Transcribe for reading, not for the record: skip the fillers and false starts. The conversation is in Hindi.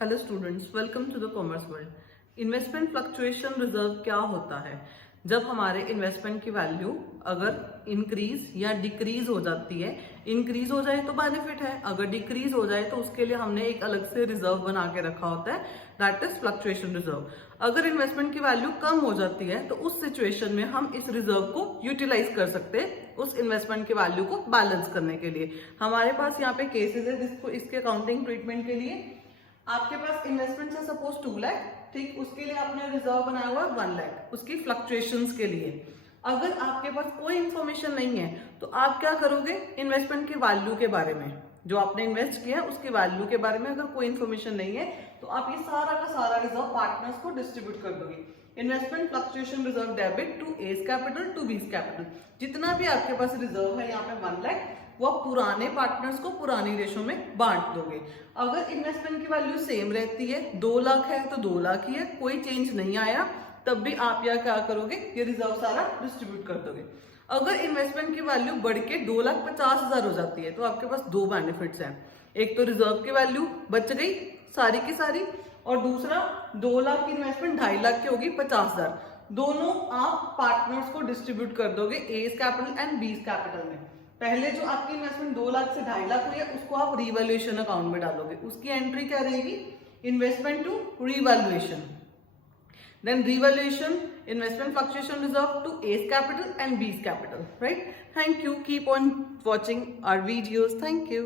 Hello students, welcome to the commerce world. Investment fluctuation reserve क्या होता है? जब हमारे इन्वेस्टमेंट की वैल्यू अगर इंक्रीज या डिक्रीज हो जाती है। इंक्रीज हो जाए तो बेनिफिट है, अगर डिक्रीज हो जाए तो उसके लिए हमने एक अलग से रिजर्व बना के रखा होता है, दैट इज फ्लक्चुएशन रिजर्व। अगर इन्वेस्टमेंट की वैल्यू कम हो जाती है तो उस सिचुएशन में हम इस रिजर्व को यूटिलाइज कर सकते हैं उस इन्वेस्टमेंट की वैल्यू को बैलेंस करने के लिए। हमारे पास यहाँ पे केसेस है जिसको इसके अकाउंटिंग ट्रीटमेंट के लिए आपके पास इन्वेस्टमेंट है सपोज 2 लाख, ठीक, उसके लिए आपने रिजर्व बनाया हुआ 1 लाख उसकी फ्लक्चुएशंस के लिए। अगर आपके पास कोई इंफॉर्मेशन नहीं है तो आप क्या करोगे? इन्वेस्टमेंट की वैल्यू के बारे में, जो आपने इन्वेस्ट किया है उसकी वैल्यू के बारे में अगर कोई इंफॉर्मेशन नहीं है तो आप ये सारा का सारा रिजर्व पार्टनर्स को डिस्ट्रीब्यूट कर दोगे। Investment fluctuation reserve debit to A's capital to B's capital. जितना भी आपके पास रिजर्व है यहाँ पे 1 लाख, वो पुराने पार्टनर्स को पुरानी रेशो में बांट दोगे। अगर इन्वेस्टमेंट की वैल्यू सेम रहती है, 2 लाख है तो 2 लाख ही है, कोई चेंज नहीं आया, तब भी आप यह क्या करोगे? ये रिजर्व सारा डिस्ट्रीब्यूट कर दोगे। अगर इन्वेस्टमेंट की वैल्यू बढ़ के 2,50,000 हो जाती है तो आपके पास दो बेनिफिट्स हैं। एक तो रिजर्व की वैल्यू बच गई सारी की सारी, और दूसरा 2 लाख की इन्वेस्टमेंट 2.5 लाख की होगी 50,000। दोनों आप पार्टनर्स को डिस्ट्रीब्यूट कर दोगे A's capital and B's capital में। पहले जो आपकी इन्वेस्टमेंट 2 लाख से 2.5 लाख हुई है उसको आप रिवैल्यूएशन अकाउंट में डालोगे। उसकी एंट्री क्या रहेगी? Investment to revaluation, then revaluation, investment fluctuation reserve to A's capital and B's capital, right? Thank you. Keep on watching our videos. Thank you.